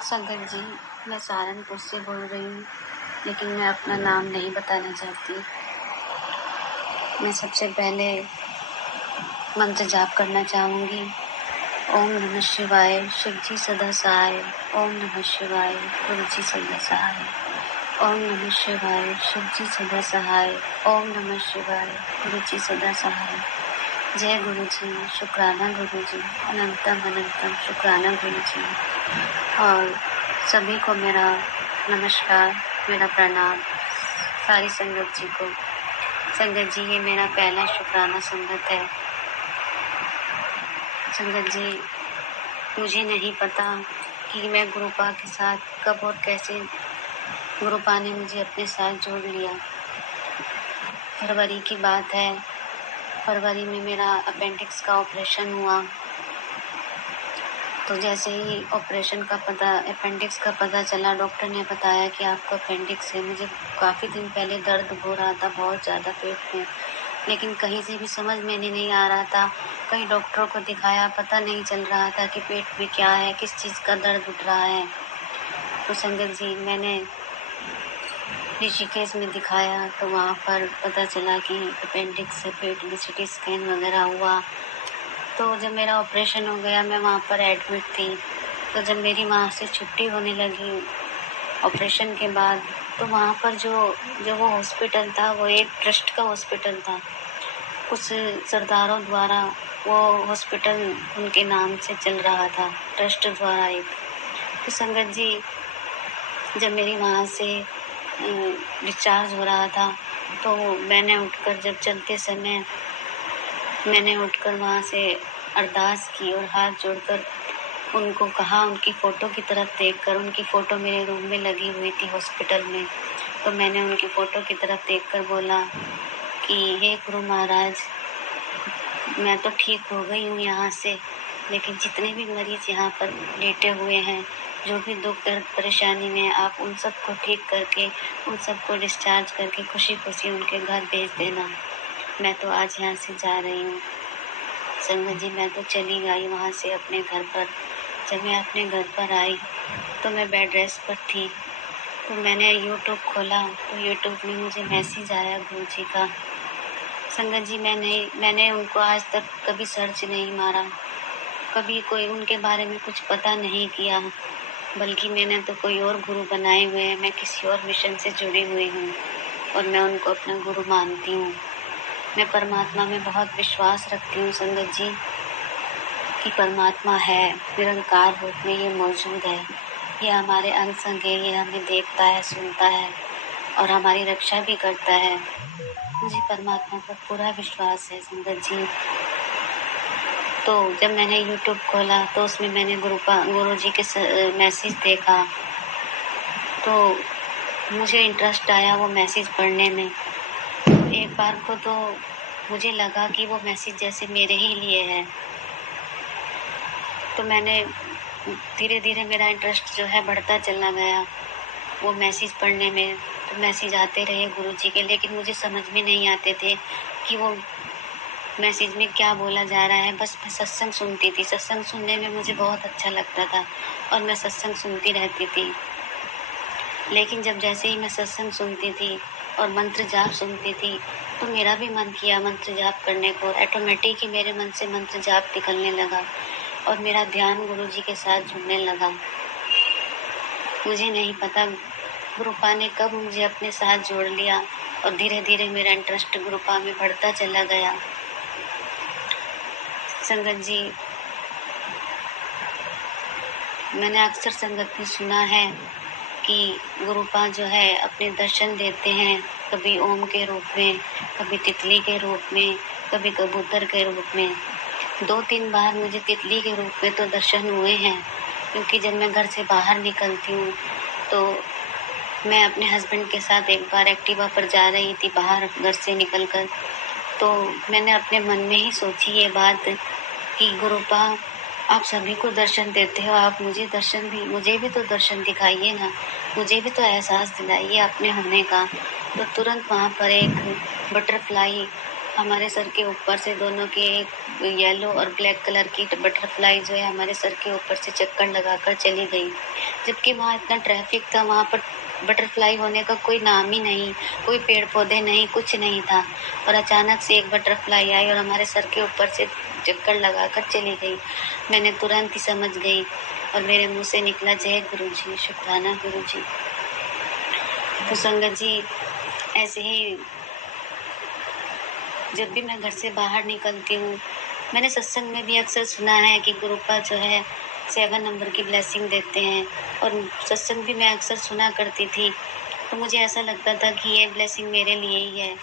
संगत जी, मैं सहारनपुर से बोल रही हूँ, लेकिन मैं अपना नाम नहीं बताना चाहती। मैं सबसे पहले मंत्र जाप करना चाहूँगी। ओम नमः शिवाय, शिव जी सदा सहाय। ओम नमः शिवाय, गुरु जी सदा सहाय। ओम नमः शिवाय, शिव जी सदा सहाय। ओम नमः शिवाय, गुरु जी सदा सहाय। जय गुरु जी, शुक्राना गुरु जी, अनंतम अनंतम शुक्राना गुरु जी। और सभी को मेरा नमस्कार, मेरा प्रणाम, सारी संगत जी को। संगत जी, ये मेरा पहला शुक्राना संगत है। संगत जी, मुझे नहीं पता कि मैं गुरुपा के साथ कब और कैसे गुरुपा ने मुझे अपने साथ जोड़ लिया। फरवरी की बात है। फरवरी में मेरा अपेंडिक्स का ऑपरेशन हुआ। तो जैसे ही ऑपरेशन का अपेंडिक्स का पता चला, डॉक्टर ने बताया कि आपको अपेंडिक्स है। मुझे काफ़ी दिन पहले दर्द हो रहा था बहुत ज़्यादा पेट में, लेकिन कहीं से भी समझ में नहीं आ रहा था। कई डॉक्टरों को दिखाया, पता नहीं चल रहा था कि पेट में क्या है, किस चीज़ का दर्द उठ रहा है। तो संगत जी, मैंने ऋषिकेश में दिखाया, तो वहाँ पर पता चला कि अपेंडिक्स से पेट में सिटी स्कैन वगैरह हुआ। तो जब मेरा ऑपरेशन हो गया, मैं वहाँ पर एडमिट थी। तो जब मेरी वहाँ से छुट्टी होने लगी ऑपरेशन के बाद, तो वहाँ पर जो वो हॉस्पिटल था, वो एक ट्रस्ट का हॉस्पिटल था। कुछ सरदारों द्वारा वो हॉस्पिटल उनके नाम से चल रहा था, ट्रस्ट द्वारा एक। तो संगत जी, जब मेरी वहाँ से डिस्चार्ज हो रहा था, तो मैंने उठकर जब चलते समय मैंने उठकर वहाँ से अरदास की और हाथ जोड़कर उनको कहा, उनकी फ़ोटो की तरफ देखकर। उनकी फ़ोटो मेरे रूम में लगी हुई थी हॉस्पिटल में। तो मैंने उनकी फ़ोटो की तरफ देखकर बोला कि हे गुरु महाराज, मैं तो ठीक हो गई हूँ यहाँ से, लेकिन जितने भी मरीज़ यहाँ पर लेटे हुए हैं, जो भी दुख दर्द परेशानी में, आप उन सबको ठीक करके, उन सबको डिस्चार्ज करके खुशी खुशी उनके घर भेज देना। मैं तो आज यहाँ से जा रही हूँ। संगत जी, मैं तो चली गई वहाँ से अपने घर पर। जब मैं अपने घर पर आई, तो मैं बेड रेस्ट पर थी। तो मैंने यूट्यूब खोला, तो यूट्यूब में मुझे मैसेज आया गुरु जी का। संगत जी, मैंने उनको आज तक कभी सर्च नहीं मारा, कभी कोई उनके बारे में कुछ पता नहीं किया, बल्कि मैंने तो कोई और गुरु बनाए हुए हैं। मैं किसी और मिशन से जुड़ी हुई हूँ और मैं उनको अपना गुरु मानती हूँ। मैं परमात्मा में बहुत विश्वास रखती हूँ संगत जी, कि परमात्मा है, निरंकार रूप में ये मौजूद है। ये हमारे अंग संग है, ये हमें देखता है, सुनता है और हमारी रक्षा भी करता है। मुझे परमात्मा पर पूरा विश्वास है संगत जी। तो जब मैंने यूट्यूब खोला, तो उसमें मैंने गुरु जी के मैसेज देखा, तो मुझे इंटरेस्ट आया वो मैसेज पढ़ने में। एक बार को तो मुझे लगा कि वो मैसेज जैसे मेरे ही लिए है। तो मैंने धीरे धीरे मेरा इंटरेस्ट जो है बढ़ता चला गया वो मैसेज पढ़ने में। तो मैसेज आते रहे गुरु जी के, लेकिन मुझे समझ में नहीं आते थे कि वो मैसेज में क्या बोला जा रहा है। बस मैं सत्संग सुनती थी। सत्संग सुनने में मुझे बहुत अच्छा लगता था और मैं सत्संग सुनती रहती थी। लेकिन जब जैसे ही मैं सत्संग सुनती थी और मंत्र जाप सुनती थी, तो मेरा भी मन किया मंत्र जाप करने को। ऑटोमेटिक ही मेरे मन से मंत्र जाप निकलने लगा और मेरा ध्यान गुरु जी के साथ जुड़ने लगा। मुझे नहीं पता गुरुपा ने कब मुझे अपने साथ जोड़ लिया और धीरे धीरे मेरा इंटरेस्ट गुरुपा में बढ़ता चला गया। संगत जी, मैंने अक्सर संगत में सुना है कि गुरुपा जो है अपने दर्शन देते हैं, कभी ओम के रूप में, कभी तितली के रूप में, कभी कबूतर के रूप में। 2-3 बार मुझे तितली के रूप में तो दर्शन हुए हैं, क्योंकि जब मैं घर से बाहर निकलती हूँ तो मैं अपने हस्बैंड के साथ एक बार एक्टिवा पर जा रही थी बाहर घर से निकलकर, तो मैंने अपने मन में ही सोची ये बात कि गुरुपा, आप सभी को दर्शन देते हो, आप मुझे भी तो दर्शन दिखाइए ना, मुझे भी तो एहसास दिलाइए अपने होने का। तो तुरंत वहाँ पर एक बटरफ्लाई हमारे सर के ऊपर से दोनों के एक येलो और ब्लैक कलर की बटरफ्लाई जो है हमारे सर के ऊपर से चक्कर लगाकर चली गई। जबकि वहाँ इतना ट्रैफिक था, वहाँ पर बटरफ्लाई होने का कोई नाम ही नहीं, कोई पेड़ पौधे नहीं, कुछ नहीं था। और अचानक से एक बटरफ्लाई आई और हमारे सर के ऊपर से चक्कर लगाकर चली गई। मैंने तुरंत ही समझ गई और मेरे मुँह से निकला, जय गुरुजी, शुक्राना गुरुजी। तो संगत जी, ऐसे ही जब भी मैं घर से बाहर निकलती हूँ, मैंने सत्संग में भी अक्सर सुना है कि गुरुपा जो है 7 नंबर की ब्लेसिंग देते हैं, और सत्संग भी मैं अक्सर सुना करती थी। तो मुझे ऐसा लगता था कि ये ब्लेसिंग मेरे लिए ही है,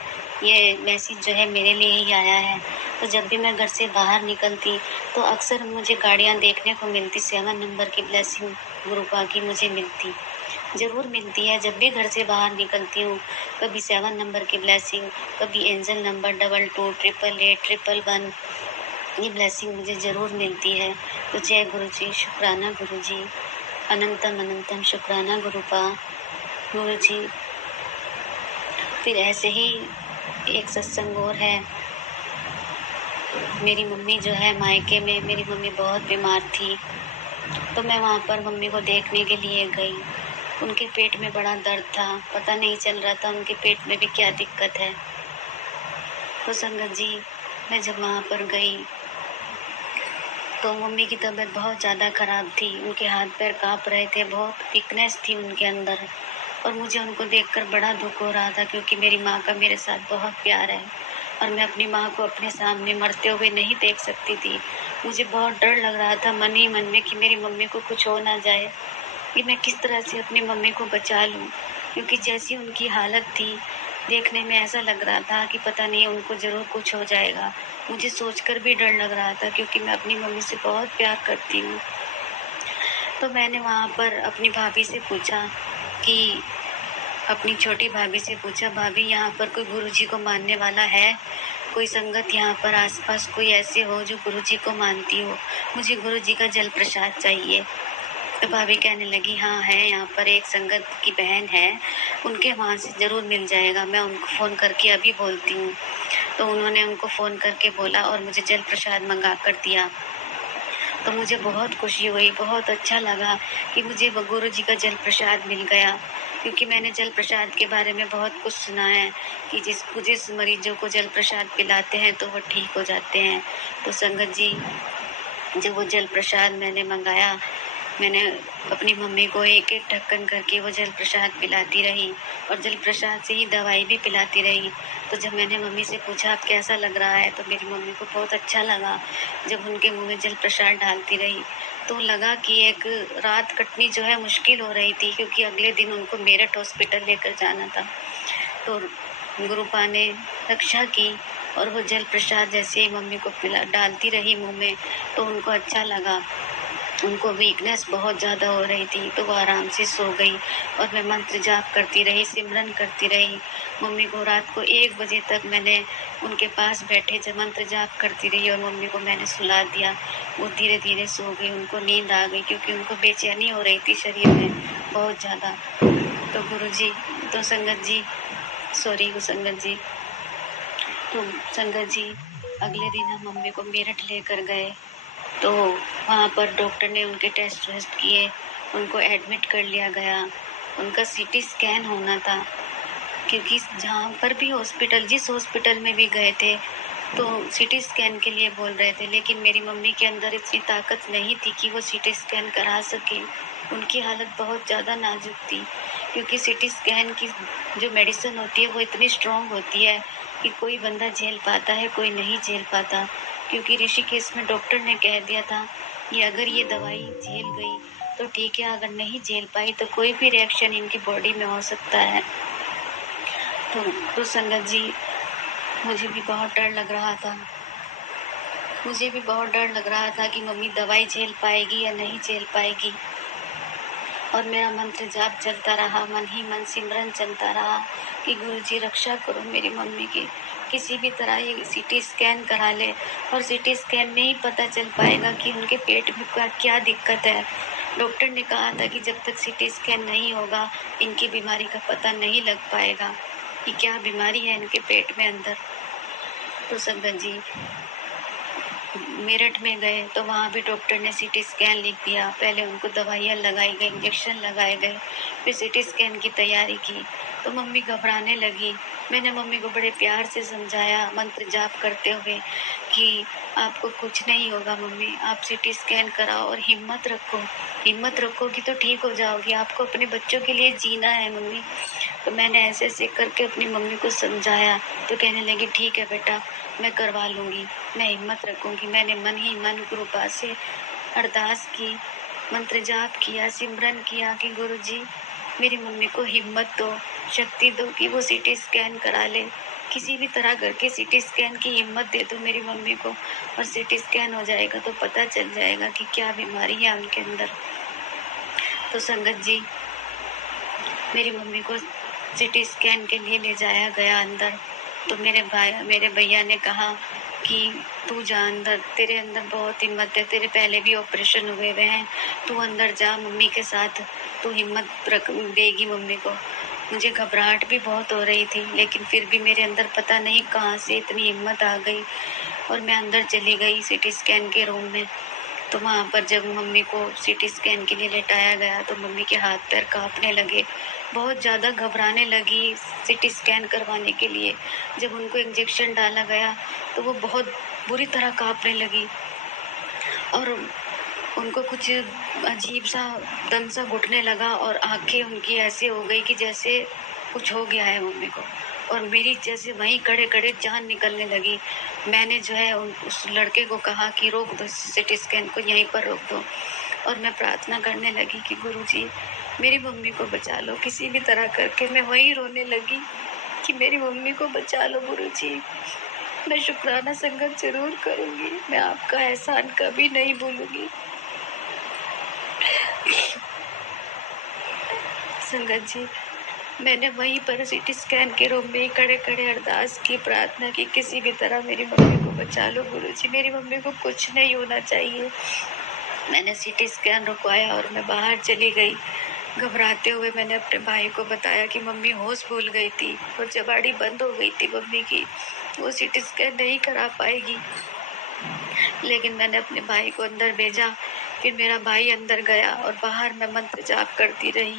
ये मैसेज जो है मेरे लिए ही आया है। तो जब भी मैं घर से बाहर निकलती तो अक्सर मुझे गाड़ियाँ देखने को मिलती, 7 नंबर की ब्लेसिंग गुरुपा की मुझे मिलती, ज़रूर मिलती है। जब भी घर से बाहर निकलती हूँ, कभी 7 नंबर की ब्लेसिंग, कभी एंजल नंबर 22, 888, 111, ये ब्लेसिंग मुझे ज़रूर मिलती है। तो जय गुरु जी, शुक्राना गुरु जी, अनंतम अनंतम शुक्राना गुरुपा, गुरु जी। फिर ऐसे ही एक सत्संग और है। मेरी मम्मी जो है मायके में, मेरी मम्मी बहुत बीमार थी, तो मैं वहाँ पर मम्मी को देखने के लिए गई। उनके पेट में बड़ा दर्द था, पता नहीं चल रहा था उनके पेट में भी क्या दिक्कत है। तो संगत जी, मैं जब वहाँ पर गई तो मम्मी की तबीयत बहुत ज़्यादा ख़राब थी, उनके हाथ पैर काँप रहे थे, बहुत वीकनेस थी उनके अंदर, और मुझे उनको देखकर बड़ा दुख हो रहा था, क्योंकि मेरी माँ का मेरे साथ बहुत प्यार है और मैं अपनी माँ को अपने सामने मरते हुए नहीं देख सकती थी। मुझे बहुत डर लग रहा था मन ही मन में कि मेरी मम्मी को कुछ हो ना जाए, कि मैं किस तरह से अपनी मम्मी को बचा लूँ, क्योंकि जैसी उनकी हालत थी, देखने में ऐसा लग रहा था कि पता नहीं उनको ज़रूर कुछ हो जाएगा। मुझे सोचकर भी डर लग रहा था, क्योंकि मैं अपनी मम्मी से बहुत प्यार करती हूँ। तो मैंने वहाँ पर अपनी भाभी से पूछा कि अपनी छोटी भाभी से पूछा, भाभी यहाँ पर कोई गुरुजी को मानने वाला है? कोई संगत यहाँ पर आसपास कोई ऐसे हो जो गुरुजी को मानती हो? मुझे गुरुजी का जल प्रसाद चाहिए। तो भाभी कहने लगी, हाँ है, यहाँ पर एक संगत की बहन है, उनके वहाँ से ज़रूर मिल जाएगा, मैं उनको फ़ोन करके अभी बोलती हूँ। तो उन्होंने उनको फ़ोन करके बोला और मुझे जल प्रसाद मंगा कर दिया। तो मुझे बहुत खुशी हुई, बहुत अच्छा लगा कि मुझे गुरु जी का जल प्रसाद मिल गया, क्योंकि मैंने जल प्रसाद के बारे में बहुत कुछ सुना है कि जिस मरीजों को जल प्रसाद पिलाते हैं तो वो ठीक हो जाते हैं। तो संगत जी, जब वो जल प्रसाद मैंने मंगाया, मैंने अपनी मम्मी को एक एक ढक्कन करके वो जल प्रसाद पिलाती रही और जल प्रसाद से ही दवाई भी पिलाती रही। तो जब मैंने मम्मी से पूछा अब कैसा लग रहा है, तो मेरी मम्मी को बहुत अच्छा लगा। जब उनके मुंह में जल प्रसाद डालती रही तो लगा कि एक रात कटनी जो है मुश्किल हो रही थी, क्योंकि अगले दिन उनको मेरठ हॉस्पिटल लेकर जाना था। तो गुरुपा ने रक्षा की और वो जल प्रसाद जैसे ही मम्मी को पिला डालती रही मुंह में, तो उनको अच्छा लगा। उनको वीकनेस बहुत ज़्यादा हो रही थी, तो वो आराम से सो गई और मैं मंत्र जाप करती रही, सिमरन करती रही। मम्मी को रात को 1 बजे तक मैंने उनके पास बैठे जब मंत्र जाप करती रही और मम्मी को मैंने सुला दिया। वो धीरे धीरे सो गई, उनको नींद आ गई, क्योंकि उनको बेचैनी हो रही थी शरीर में बहुत ज़्यादा। तो गुरुजी, तो संगत जी, सॉरी संगत जी, तो संगत जी, अगले दिन हम मम्मी को मेरठ लेकर गए। तो वहाँ पर डॉक्टर ने उनके टेस्ट वेस्ट किए, उनको एडमिट कर लिया गया। उनका सीटी स्कैन होना था, क्योंकि जहाँ पर भी हॉस्पिटल, जिस हॉस्पिटल में भी गए थे तो सीटी स्कैन के लिए बोल रहे थे, लेकिन मेरी मम्मी के अंदर इतनी ताकत नहीं थी कि वो सीटी स्कैन करा सके। उनकी हालत बहुत ज़्यादा नाजुक थी, क्योंकि सीटी स्कैन की जो मेडिसिन होती है वो इतनी स्ट्रॉन्ग होती है कि कोई बंदा झेल पाता है, कोई नहीं झेल पाता। क्योंकि ऋषिकेश में डॉक्टर ने कह दिया था कि अगर ये दवाई झेल गई तो ठीक है, अगर नहीं झेल पाई तो कोई भी रिएक्शन इनकी बॉडी में हो सकता है। तो संगत जी, मुझे भी बहुत डर लग रहा था, मुझे भी बहुत डर लग रहा था कि मम्मी दवाई झेल पाएगी या नहीं झेल पाएगी। और मेरा मंत्र जाप चलता रहा, मन ही मन सिमरन चलता रहा कि गुरुजी रक्षा करो मेरी मम्मी की, किसी भी तरह ये सीटी स्कैन करा ले, और सीटी स्कैन में ही पता चल पाएगा कि उनके पेट में क्या दिक्कत है। डॉक्टर ने कहा था कि जब तक सीटी स्कैन नहीं होगा इनकी बीमारी का पता नहीं लग पाएगा कि क्या बीमारी है इनके पेट में अंदर। तो संगत जी, मेरठ में गए तो वहाँ भी डॉक्टर ने सीटी स्कैन लिख दिया। पहले उनको दवाइयाँ लगाई गई, इंजेक्शन लगाए गए, फिर सीटी स्कैन की तैयारी की। तो मम्मी घबराने लगी। मैंने मम्मी को बड़े प्यार से समझाया, मंत्र जाप करते हुए, कि आपको कुछ नहीं होगा मम्मी, आप सीटी स्कैन कराओ और हिम्मत रखो। हिम्मत रखोगी तो ठीक हो जाओगी। आपको अपने बच्चों के लिए जीना है मम्मी। तो मैंने ऐसे ऐसे करके अपनी मम्मी को समझाया। तो कहने लगी ठीक है बेटा, मैं करवा लूँगी, मैं हिम्मत रखूँगी। मैंने मन ही मन कृपा से अरदास की, मंत्र जाप किया, सिमरन किया कि गुरुजी मेरी मम्मी को हिम्मत दो, शक्ति दो कि वो सीटी स्कैन करा ले। किसी भी तरह करके सीटी स्कैन की हिम्मत दे दो मेरी मम्मी को, और सीटी स्कैन हो जाएगा तो पता चल जाएगा कि क्या बीमारी है उनके अंदर। तो संगत जी, मेरी मम्मी को सीटी स्कैन के लिए ले जाया गया अंदर। तो मेरे भैया ने कहा कि तू जा अंदर, तेरे अंदर बहुत हिम्मत है, तेरे पहले भी ऑपरेशन हुए हुए हैं, तू अंदर जा मम्मी के साथ, तू हिम्मत रख देगी मम्मी को। मुझे घबराहट भी बहुत हो रही थी, लेकिन फिर भी मेरे अंदर पता नहीं कहाँ से इतनी हिम्मत आ गई और मैं अंदर चली गई सीटी स्कैन के रूम में। तो वहाँ पर जब मम्मी को सीटी स्कैन के लिए लेटाया गया तो मम्मी के हाथ पैर कांपने लगे, बहुत ज़्यादा घबराने लगी सीटी स्कैन करवाने के लिए। जब उनको इंजेक्शन डाला गया तो वो बहुत बुरी तरह कांपने लगी और उनको कुछ अजीब सा दम सा घुटने लगा और आंखें उनकी ऐसे हो गई कि जैसे कुछ हो गया है मम्मी को। और मेरी जैसे वहीं खड़े खड़े जान निकलने लगी। मैंने जो है उस लड़के को कहा कि रोक दो सीटी स्कैन को, यहीं पर रोक दो। और मैं प्रार्थना करने लगी कि गुरुजी मेरी मम्मी को बचा लो किसी भी तरह करके। मैं वहीं रोने लगी कि मेरी मम्मी को बचा लो गुरुजी। मैं शुक्राना संगत जरूर करूंगी, मैं आपका एहसान कभी नहीं भूलूंगी। संगत जी, मैंने वहीं पर सीटी स्कैन के रूम में खड़े खड़े अरदास की, प्रार्थना की, किसी भी तरह मेरी मम्मी को बचा लो गुरुजी, मेरी मम्मी को कुछ नहीं होना चाहिए। मैंने सीटी स्कैन रुकवाया और मैं बाहर चली गई। घबराते हुए मैंने अपने भाई को बताया कि मम्मी होश भूल गई थी और जबाड़ी बंद हो गई थी मम्मी की, वो सीटी स्कैन नहीं करा पाएगी। लेकिन मैंने अपने भाई को अंदर भेजा। फिर मेरा भाई अंदर गया और बाहर मैं मंत्र जाप करती रही,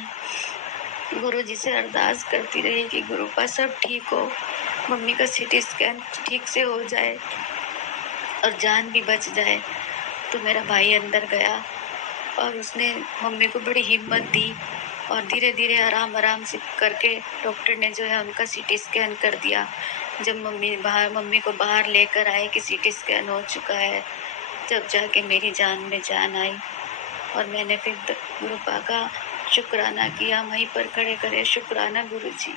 गुरु जी से अरदास करती रही कि गुरुपा सब ठीक हो, मम्मी का सीटी स्कैन ठीक से हो जाए और जान भी बच जाए। तो मेरा भाई अंदर गया और उसने मम्मी को बड़ी हिम्मत दी और धीरे धीरे आराम आराम से करके डॉक्टर ने जो है उनका सीटी स्कैन कर दिया। जब मम्मी को बाहर लेकर आए कि सीटी स्कैन हो चुका है, जब जाके मेरी जान में जान आई। और मैंने फिर गुरुपा का शुक्राना किया, वहीं पर खड़े खड़े शुक्राना गुरुजी,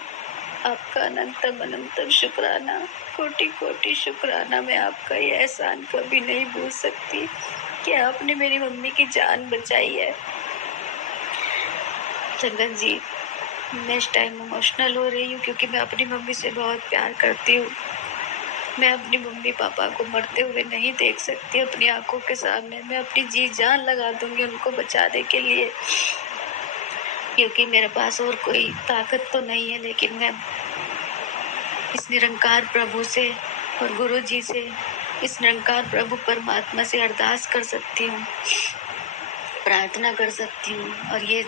आपका अनंतम अनंतम शुक्राना, कोटि कोटि शुक्राना। मैं आपका ये एहसान कभी नहीं भूल सकती कि आपने मेरी मम्मी की जान बचाई है। संगत जी, मैं इस टाइम इमोशनल हो रही हूँ क्योंकि मैं अपनी मम्मी से बहुत प्यार करती हूँ। मैं अपनी मम्मी पापा को मरते हुए नहीं देख सकती अपनी आंखों के सामने। मैं अपनी जी जान लगा दूंगी उनको बचाने के लिए, क्योंकि मेरे पास और कोई ताकत तो नहीं है, लेकिन मैं इस निरंकार प्रभु से और गुरु जी से, इस निरंकार प्रभु परमात्मा से अरदास कर सकती हूँ, प्रार्थना कर सकती हूँ। और ये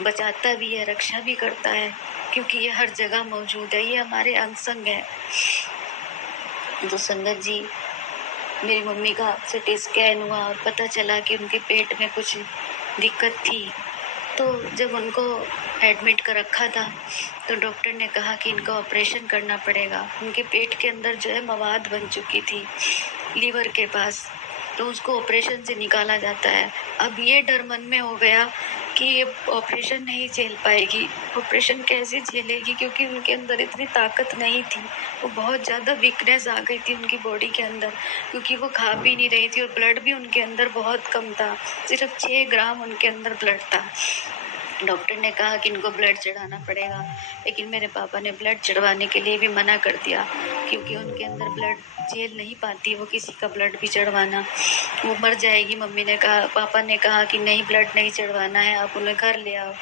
बचाता भी है, रक्षा भी करता है, क्योंकि ये हर जगह मौजूद है, ये हमारे अंग संग है। तो संगत जी, मेरी मम्मी का सीटी स्कैन हुआ और पता चला कि उनके पेट में कुछ दिक्कत थी। तो जब उनको एडमिट कर रखा था तो डॉक्टर ने कहा कि इनका ऑपरेशन करना पड़ेगा। उनके पेट के अंदर जो है मवाद बन चुकी थी लीवर के पास, तो उसको ऑपरेशन से निकाला जाता है। अब ये डर मन में हो गया कि ये ऑपरेशन नहीं झेल पाएगी। ऑपरेशन कैसे झेलेगी, क्योंकि उनके अंदर इतनी ताकत नहीं थी, वो बहुत ज़्यादा वीकनेस आ गई थी उनकी बॉडी के अंदर, क्योंकि वो खा भी नहीं रही थी और ब्लड भी उनके अंदर बहुत कम था, सिर्फ 6 ग्राम उनके अंदर ब्लड था। डॉक्टर ने कहा कि इनको ब्लड चढ़ाना पड़ेगा, लेकिन मेरे पापा ने ब्लड चढ़वाने के लिए भी मना कर दिया, क्योंकि उनके अंदर ब्लड झेल नहीं पाती वो किसी का ब्लड भी चढ़वाना, वो मर जाएगी। मम्मी ने कहा, पापा ने कहा कि नहीं ब्लड नहीं चढ़वाना है, आप उन्हें घर ले आओ।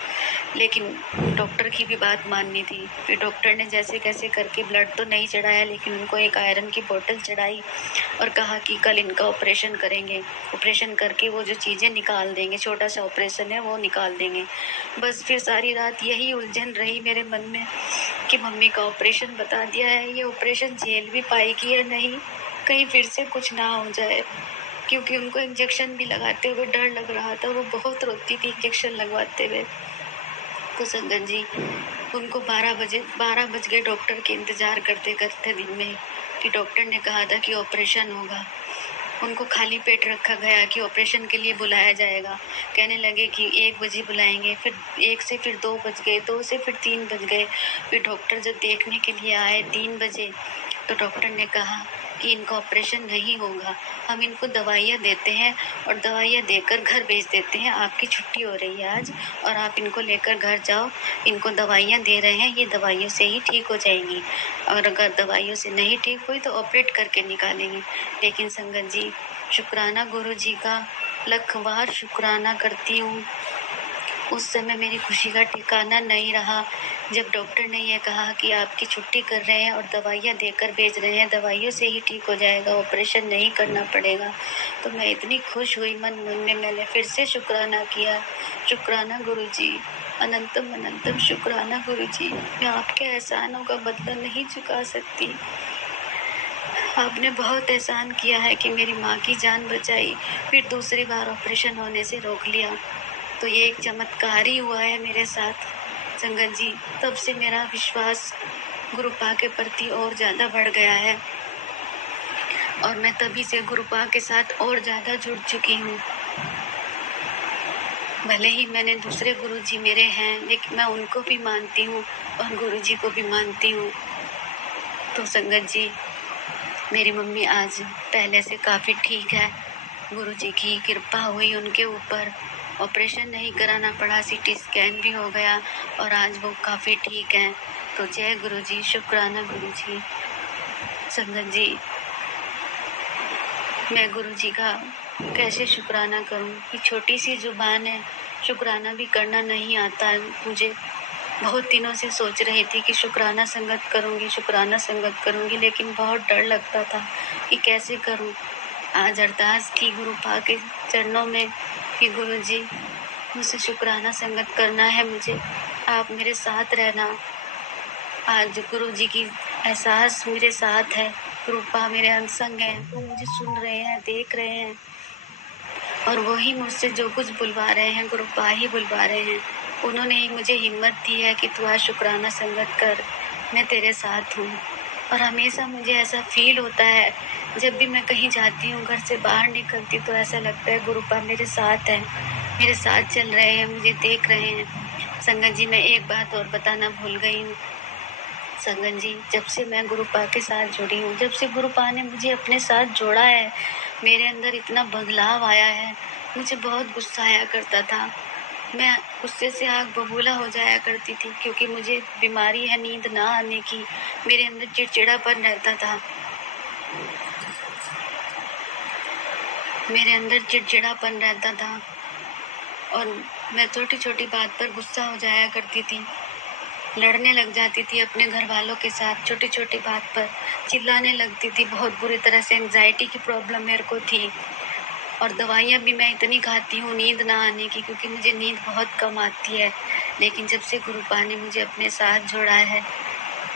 लेकिन डॉक्टर की भी बात माननी थी। फिर डॉक्टर ने जैसे कैसे करके ब्लड तो नहीं चढ़ाया, लेकिन उनको एक आयरन की बोतल चढ़ाई और कहा कि कल इनका ऑपरेशन करेंगे। ऑपरेशन करके वो जो चीज़ें निकाल देंगे, छोटा सा ऑपरेशन है, वो निकाल देंगे। बस फिर सारी रात यही उलझन रही मेरे मन में कि मम्मी का ऑपरेशन बता दिया है, ये ऑपरेशन झेल भी पाएगी या नहीं, कहीं फिर से कुछ ना हो जाए। क्योंकि उनको इंजेक्शन भी लगाते हुए डर लग रहा था, वो बहुत रोती थी इंजेक्शन लगवाते हुए। तो संगत जी, उनको 12 बज गए डॉक्टर के इंतज़ार करते करते दिन में, कि डॉक्टर ने कहा था कि ऑपरेशन होगा। उनको खाली पेट रखा गया कि ऑपरेशन के लिए बुलाया जाएगा। कहने लगे कि 1 बजे बुलाएंगे, फिर 1 से फिर 2 बज गए, 2 से फिर 3 बज गए। फिर डॉक्टर जब देखने के लिए आए 3 बजे, तो डॉक्टर ने कहा कि इनका ऑपरेशन नहीं होगा, हम इनको दवाइयाँ देते हैं और दवाइयाँ देकर घर भेज देते हैं। आपकी छुट्टी हो रही है आज और आप इनको लेकर घर जाओ, इनको दवाइयाँ दे रहे हैं, ये दवाइयों से ही ठीक हो जाएंगी, और अगर दवाइयों से नहीं ठीक हुई तो ऑपरेट करके निकालेंगे। लेकिन संगत जी, शुक्राना गुरु जी का, लखवार शुक्राना करती हूँ। उस समय मेरी खुशी का ठिकाना नहीं रहा जब डॉक्टर ने यह कहा कि आपकी छुट्टी कर रहे हैं और दवाइयाँ देकर भेज रहे हैं, दवाइयों से ही ठीक हो जाएगा, ऑपरेशन नहीं करना पड़ेगा। तो मैं इतनी खुश हुई, मन में मैंने फिर से शुक्राना किया। शुक्राना गुरुजी, अनंतम अनंतम शुक्राना गुरुजी। मैं आपके एहसानों का बदला नहीं चुका सकती। आपने बहुत एहसान किया है कि मेरी माँ की जान बचाई, फिर दूसरी बार ऑपरेशन होने से रोक लिया। तो ये एक चमत्कार ही हुआ है मेरे साथ संगत जी। तब से मेरा विश्वास गुरुपा के प्रति और ज़्यादा बढ़ गया है और मैं तभी से गुरुपा के साथ और ज़्यादा जुड़ चुकी हूँ। भले ही मैंने दूसरे गुरुजी मेरे हैं, लेकिन मैं उनको भी मानती हूँ और गुरुजी को भी मानती हूँ। तो संगत जी, मेरी मम्मी आज पहले से काफ़ी ठीक है। गुरुजी की कृपा हुई उनके ऊपर, ऑपरेशन नहीं कराना पड़ा, सीटी स्कैन भी हो गया और आज वो काफ़ी ठीक हैं। तो जय गुरुजी, शुक्राना गुरुजी। संगत जी, मैं गुरुजी का कैसे शुक्राना करूं कि छोटी सी जुबान है, शुक्राना भी करना नहीं आता है मुझे। बहुत दिनों से सोच रही थी कि शुक्राना संगत करूंगी, शुक्राना संगत करूंगी, लेकिन बहुत डर लगता था कि कैसे करूं। आज अरदास की गुरुपा के चरणों में कि गुरुजी, मुझसे शुक्राना संगत करना है, मुझे आप मेरे साथ रहना। आज गुरुजी की एहसास मेरे साथ है, कृपा मेरे अंग है, वो मुझे सुन रहे हैं, देख रहे हैं और वही मुझसे जो कुछ बुलवा रहे हैं, गुरुपा ही बुलवा रहे हैं। उन्होंने ही मुझे हिम्मत दी है कि तू आज शुक्राना संगत कर, मैं तेरे साथ हूँ। और हमेशा मुझे ऐसा फील होता है, जब भी मैं कहीं जाती हूँ, घर से बाहर निकलती, तो ऐसा लगता है गुरुपा मेरे साथ है, मेरे साथ चल रहे हैं, मुझे देख रहे हैं। संगत जी, मैं एक बात और बताना भूल गई हूँ। संगत जी, जब से मैं गुरुपा के साथ जुड़ी हूँ, जब से गुरुपा ने मुझे अपने साथ जोड़ा है, मेरे अंदर इतना बदलाव आया है। मुझे बहुत गुस्सा आया करता था, मैं गुस्से से आग बबूला हो जाया करती थी, क्योंकि मुझे बीमारी है नींद ना आने की। मेरे अंदर चिड़चिड़ापन रहता था, मेरे अंदर चिड़चिड़ापन रहता था और मैं छोटी छोटी बात पर गुस्सा हो जाया करती थी, लड़ने लग जाती थी अपने घर वालों के साथ, छोटी छोटी बात पर चिल्लाने लगती थी। बहुत बुरी तरह से एंजाइटी की प्रॉब्लम मेरे को थी और दवाइयाँ भी मैं इतनी खाती हूँ नींद ना आने की, क्योंकि मुझे नींद बहुत कम आती है। लेकिन जब से गुरुपा ने मुझे अपने साथ जोड़ा है,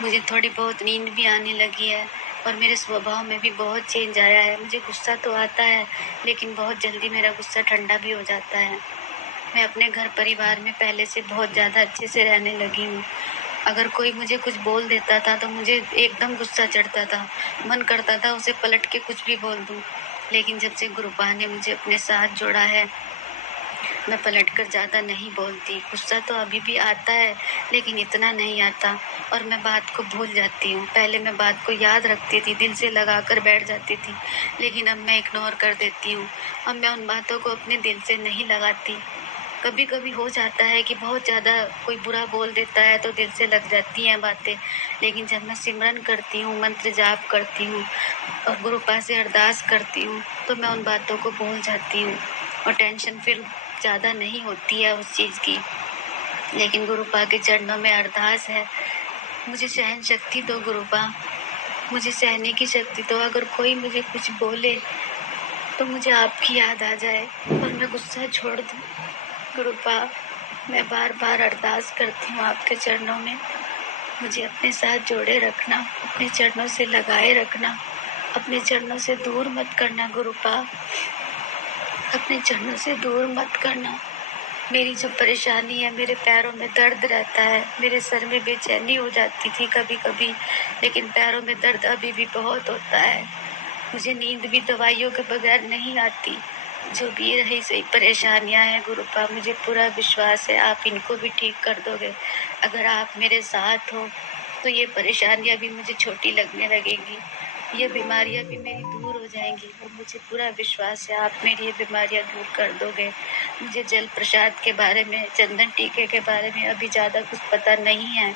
मुझे थोड़ी बहुत नींद भी आने लगी है और मेरे स्वभाव में भी बहुत चेंज आया है। मुझे गुस्सा तो आता है, लेकिन बहुत जल्दी मेरा गुस्सा ठंडा भी हो जाता है। मैं अपने घर परिवार में पहले से बहुत ज़्यादा अच्छे से रहने लगी हूँ। अगर कोई मुझे कुछ बोल देता था तो मुझे एकदम गुस्सा चढ़ता था, मन करता था उसे पलट के कुछ भी बोल दूँ। लेकिन जब से गुरुपा ने मुझे अपने साथ जोड़ा है, मैं पलटकर ज़्यादा नहीं बोलती। गुस्सा तो अभी भी आता है, लेकिन इतना नहीं आता और मैं बात को भूल जाती हूँ। पहले मैं बात को याद रखती थी, दिल से लगा कर बैठ जाती थी, लेकिन अब मैं इग्नोर कर देती हूँ। अब मैं उन बातों को अपने दिल से नहीं लगाती। कभी कभी हो जाता है कि बहुत ज़्यादा कोई बुरा बोल देता है तो दिल से लग जाती हैं बातें, लेकिन जब मैं सिमरन करती हूँ, मंत्र जाप करती हूँ और गुरुपा से अरदास करती हूँ, तो मैं उन बातों को भूल जाती हूँ और टेंशन फिर ज़्यादा नहीं होती है उस चीज़ की। लेकिन गुरुपा के चरणों में अरदास है, मुझे सहन शक्ति दो गुरुपा, मुझे सहने की शक्ति दो। अगर कोई मुझे कुछ बोले तो मुझे आपकी याद आ जाए और मैं गुस्सा छोड़ दूँ। गुरुपा, मैं बार बार अरदास करती हूँ आपके चरणों में, मुझे अपने साथ जोड़े रखना, अपने चरणों से लगाए रखना, अपने चरणों से दूर मत करना गुरुपा, अपने चरणों से दूर मत करना। मेरी जो परेशानी है, मेरे पैरों में दर्द रहता है, मेरे सर में बेचैनी हो जाती थी कभी कभी, लेकिन पैरों में दर्द अभी भी बहुत होता है। मुझे नींद भी दवाइयों के बगैर नहीं आती। जो भी रही सही परेशानियां हैं गुरुपा, मुझे पूरा विश्वास है आप इनको भी ठीक कर दोगे। अगर आप मेरे साथ हो तो ये परेशानियां भी मुझे छोटी लगने लगेंगी, ये बीमारियां भी मेरी दूर हो जाएंगी और मुझे पूरा विश्वास है आप मेरी ये बीमारियां दूर कर दोगे। मुझे जल प्रसाद के बारे में, चंदन टीके के बारे में अभी ज़्यादा कुछ पता नहीं है,